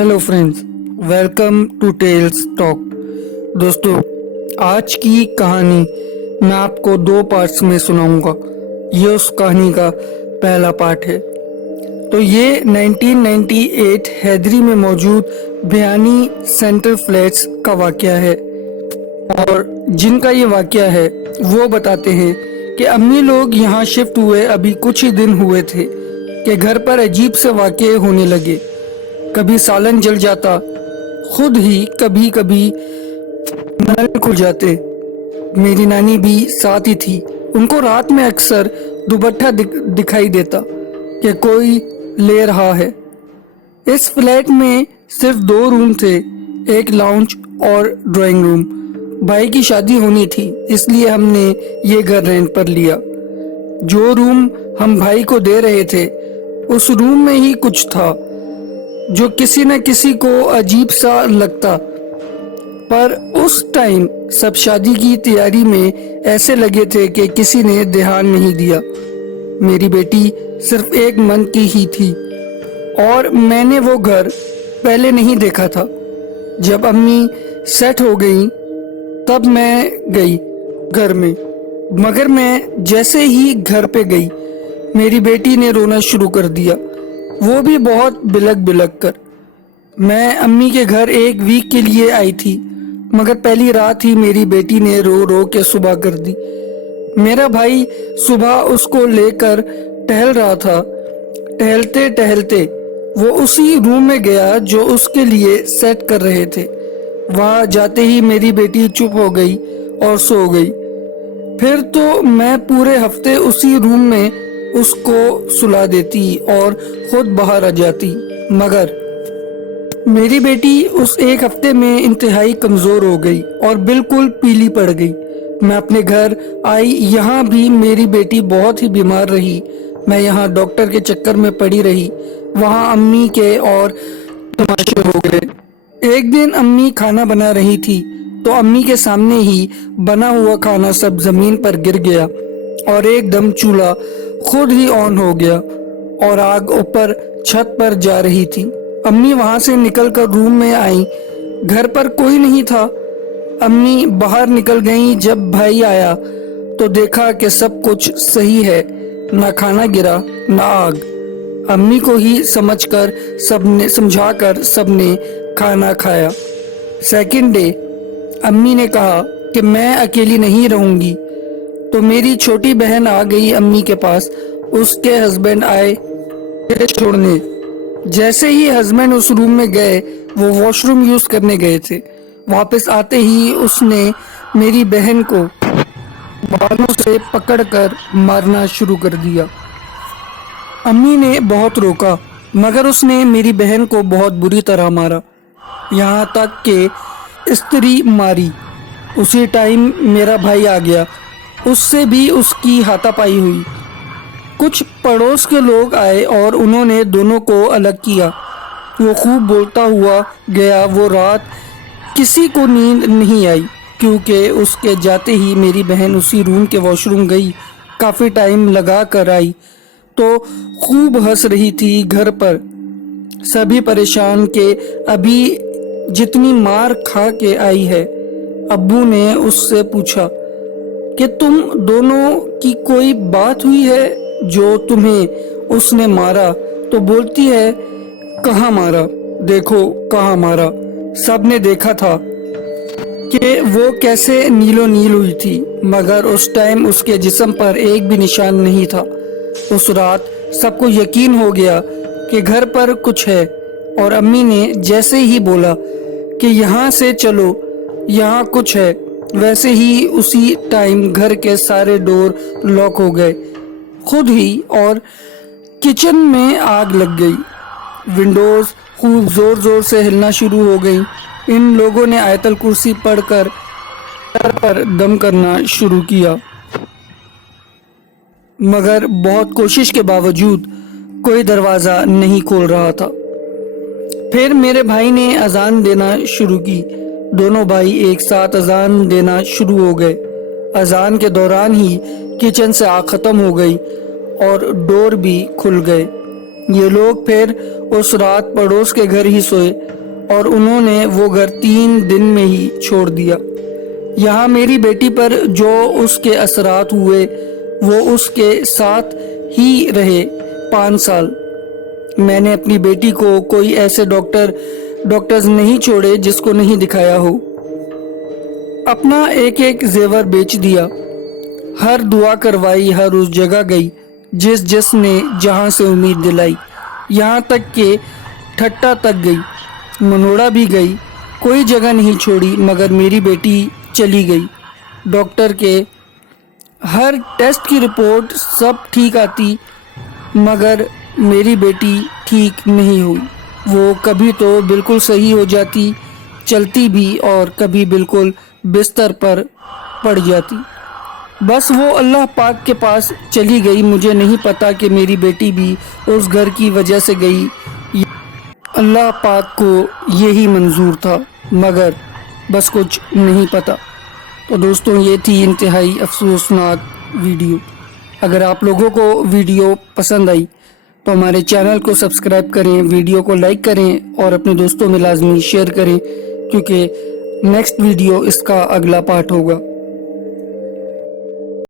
Hello friends, welcome to Tales Talk. दोस्तों, आज की कहानी मैं आपको दो पार्ट्स में सुनाऊंगा। ये उस कहानी का पहला पार्ट है। तो ये 1998 हैदरी में मौजूद बयानी सेंटर फ्लैट्स का वाकया है, और जिनका ये वाकया है वो बताते हैं कि अम्मी लोग यहाँ शिफ्ट हुए अभी कुछ ही दिन हुए थे कि घर पर अजीब से वाकये होने लगे। कभी सालन जल जाता खुद ही, कभी कभी नल खुल जाते। मेरी नानी भी साथ ही थी। उनको रात में अक्सर दुपट्टा दिखाई देता कि कोई ले रहा है। इस फ्लैट में सिर्फ 2 रूम थे, एक लाउंज और ड्राइंग रूम। भाई की शादी होनी थी, इसलिए हमने ये घर रेंट पर लिया। जो रूम हम भाई को दे रहे थे, उस रूम में ही कुछ था जो किसी न किसी को अजीब सा लगता, पर उस टाइम सब शादी की तैयारी में ऐसे लगे थे कि किसी ने ध्यान नहीं दिया। मेरी बेटी सिर्फ 1 मंथ की ही थी और मैंने वो घर पहले नहीं देखा था। जब अम्मी सेट हो गई तब मैं गई घर में, मगर मैं जैसे ही घर पे गई मेरी बेटी ने रोना शुरू कर दिया, वो भी बहुत बिलक बिलक कर। मैं अम्मी के घर 1 वीक के लिए आई थी, मगर पहली रात ही मेरी बेटी ने रो रो के सुबह कर दी। मेरा भाई सुबह उसको लेकर टहल रहा था। टहलते टहलते वो उसी रूम में गया जो उसके लिए सेट कर रहे थे। वहां जाते ही मेरी बेटी चुप हो गई और सो गई। फिर तो मैं पूरे हफ्ते उसी रूम में उसको सुला देती और खुद बाहर आ जाती, मगर मेरी बेटी उस 1 हफ्ते में इंतहाई कमजोर हो गई और बिल्कुल पीली पड़ गई। मैं अपने घर आई, यहाँ भी मेरी बेटी बहुत ही बीमार रही। मैं यहाँ डॉक्टर के चक्कर में पड़ी रही। वहाँ अम्मी के और तमाशे हो गए। एक दिन अम्मी खाना बना रही थी तो अम्मी के सामने ही बना हुआ खाना सब जमीन पर गिर गया और एकदम चूल्हा खुद ही ऑन हो गया और आग ऊपर छत पर जा रही थी। अम्मी वहां से निकलकर रूम में आई। घर पर कोई नहीं था। अम्मी बाहर निकल गई। जब भाई आया तो देखा कि सब कुछ सही है, ना खाना गिरा ना आग। अम्मी को ही समझाकर सबने खाना खाया। सेकंड डे अम्मी ने कहा कि मैं अकेली नहीं रहूंगी, तो मेरी छोटी बहन आ गई अम्मी के पास। उसके हस्बैंड आए छोड़ने। जैसे ही हस्बैंड उस रूम में गए, वो वॉशरूम यूज करने गए थे। वापस आते ही उसने मेरी बहन को बालों से पकड़कर मारना शुरू कर दिया। अम्मी ने बहुत रोका, मगर उसने मेरी बहन को बहुत बुरी तरह मारा, यहाँ तक कि स्त्री मारी। उसी टाइम मेरा भाई आ गया, उससे भी उसकी हाथापाई हुई। कुछ पड़ोस के लोग आए और उन्होंने दोनों को अलग किया। वो खूब बोलता हुआ गया। वो रात किसी को नींद नहीं आई, क्योंकि उसके जाते ही मेरी बहन उसी रूम के वॉशरूम गई। काफ़ी टाइम लगा कर आई तो खूब हंस रही थी। घर पर सभी परेशान के अभी जितनी मार खा के आई है। अब्बू ने उससे पूछा कि तुम दोनों की कोई बात हुई है जो तुम्हें उसने मारा? तो बोलती है, कहाँ मारा, देखो कहाँ मारा। सबने देखा था कि वो कैसे नीलो नील हुई थी, मगर उस टाइम उसके जिस्म पर एक भी निशान नहीं था। उस रात सबको यकीन हो गया कि घर पर कुछ है, और अम्मी ने जैसे ही बोला कि यहाँ से चलो, यहाँ कुछ है, वैसे ही उसी टाइम घर के सारे डोर लॉक हो गए खुद ही, और किचन में आग लग गई। विंडोज खूब जोर जोर से हिलना शुरू हो गई। इन लोगों ने आयतल कुर्सी पढ़कर सर पर दम करना शुरू किया, मगर बहुत कोशिश के बावजूद कोई दरवाज़ा नहीं खोल रहा था। फिर मेरे भाई ने अजान देना शुरू की। दोनों भाई एक साथ अजान देना शुरू हो गए। अजान के दौरान ही किचन से आग खत्म हो गई और डोर भी खुल गए। یہ لوگ پھر اس رات پڑوس کے گھر ہی سوئے اور انہوں نے وہ گھر 3 دن میں ہی چھوڑ دیا۔ یہاں میری بیٹی پر جو اس کے اثرات ہوئے وہ اس کے ساتھ ہی رہے 5 سال۔ میں نے اپنی بیٹی کو کوئی ایسے ڈاکٹرز نہیں چھوڑے جس کو نہیں دکھایا ہو۔ اپنا ایک ایک زیور بیچ دیا، ہر دعا کروائی، ہر اس جگہ گئی جس نے جہاں سے امید دلائی، یہاں تک کہ ٹھٹا تک گئی، منوڑا بھی گئی، کوئی جگہ نہیں چھوڑی، مگر میری بیٹی چلی گئی۔ ڈاکٹر کے ہر ٹیسٹ کی رپورٹ سب ٹھیک آتی، مگر میری بیٹی ٹھیک نہیں ہوئی۔ وہ کبھی تو بالکل صحیح ہو جاتی، چلتی بھی، اور کبھی بالکل بستر پر پڑ جاتی۔ بس وہ اللہ پاک کے پاس چلی گئی۔ مجھے نہیں پتا کہ میری بیٹی بھی اس گھر کی وجہ سے گئی، اللہ پاک کو یہی منظور تھا، مگر بس کچھ نہیں پتا۔ تو دوستوں، یہ تھی انتہائی افسوسناک ویڈیو۔ اگر آپ لوگوں کو ویڈیو پسند آئی تو ہمارے چینل کو سبسکرائب کریں، ویڈیو کو لائک کریں اور اپنے دوستوں میں لازمی شیئر کریں، کیونکہ نیکسٹ ویڈیو اس کا اگلا پارٹ ہوگا۔